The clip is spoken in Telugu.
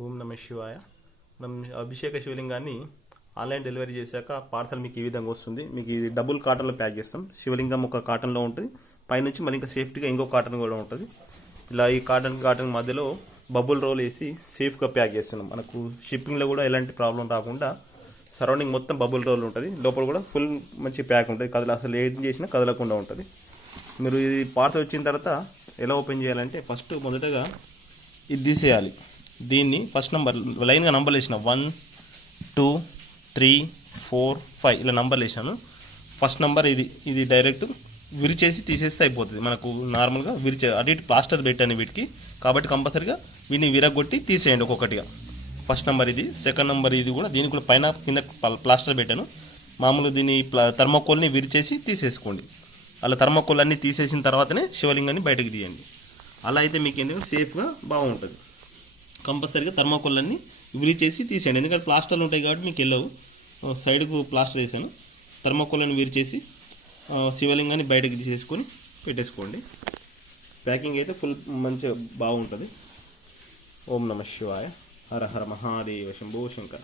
ఓం నమ శివాయ. మనం అభిషేక శివలింగాన్ని ఆన్లైన్ డెలివరీ చేశాక పార్సల్ మీకు ఈ విధంగా వస్తుంది. మీకు ఇది డబుల్ కాటన్లో ప్యాక్ చేస్తాం. శివలింగం ఒక కాటన్లో ఉంటుంది, పైనుంచి మళ్ళీ ఇంకా సేఫ్టీగా ఇంకో కాటన్ కూడా ఉంటుంది. ఇలా ఈ కాటన్ మధ్యలో బబుల్ రోల్ వేసి సేఫ్గా ప్యాక్ చేస్తున్నాం. మనకు షిప్పింగ్లో కూడా ఎలాంటి ప్రాబ్లం రాకుండా సరౌండింగ్ మొత్తం బబుల్ రోల్ ఉంటుంది, లోపల కూడా ఫుల్ మంచి ప్యాక్ ఉంటుంది. అసలు ఏం చేసినా కదలకుండా ఉంటుంది. మీరు ఇది పార్సల్ వచ్చిన తర్వాత ఎలా ఓపెన్ చేయాలంటే ఫస్ట్ మొదటగా ఇది తీసేయాలి. దీన్ని ఫస్ట్ నంబర్ లైన్గా నంబర్లు వేసిన 1 2 3 4 5 ఇలా నంబర్లు వేసాను. ఫస్ట్ నంబర్ ఇది డైరెక్ట్ విరిచేసి తీసేస్తే అయిపోతుంది. మనకు నార్మల్గా అటు ఇటు ప్లాస్టర్ పెట్టాను వీటికి, కాబట్టి కంపల్సరీగా వీటిని విరగొట్టి తీసేయండి ఒక్కొక్కటిగా. ఫస్ట్ నెంబర్ ఇది, సెకండ్ నెంబర్ ఇది కూడా, దీనికి కూడా పైన కింద ప్లాస్టర్ పెట్టాను. మామూలుగా దీన్ని థర్మాకోల్ని విరిచేసి తీసేసుకోండి. అలా థర్మాకోల్ అన్నీ తీసేసిన తర్వాతనే శివలింగాన్ని బయటకు తీయండి. అలా అయితే మీకు ఏంటంటే సేఫ్గా బాగుంటుంది. కంపల్సరీగా థర్మాకోల్ అన్నీ విరిచేసి తీసేయండి, ఎందుకంటే ప్లాస్టర్లు ఉంటాయి కాబట్టి మీకు వెళ్ళవు. సైడ్కు ప్లాస్టర్ వేసాను. థర్మాకోల్ని విరిచేసి శివలింగాన్ని బయటకు తీసేసుకొని పెట్టేసుకోండి. ప్యాకింగ్ అయితే ఫుల్ మంచిగా బాగుంటుంది. ఓం నమ శివాయ. హర హర మహాదేవ శంభో శంకర.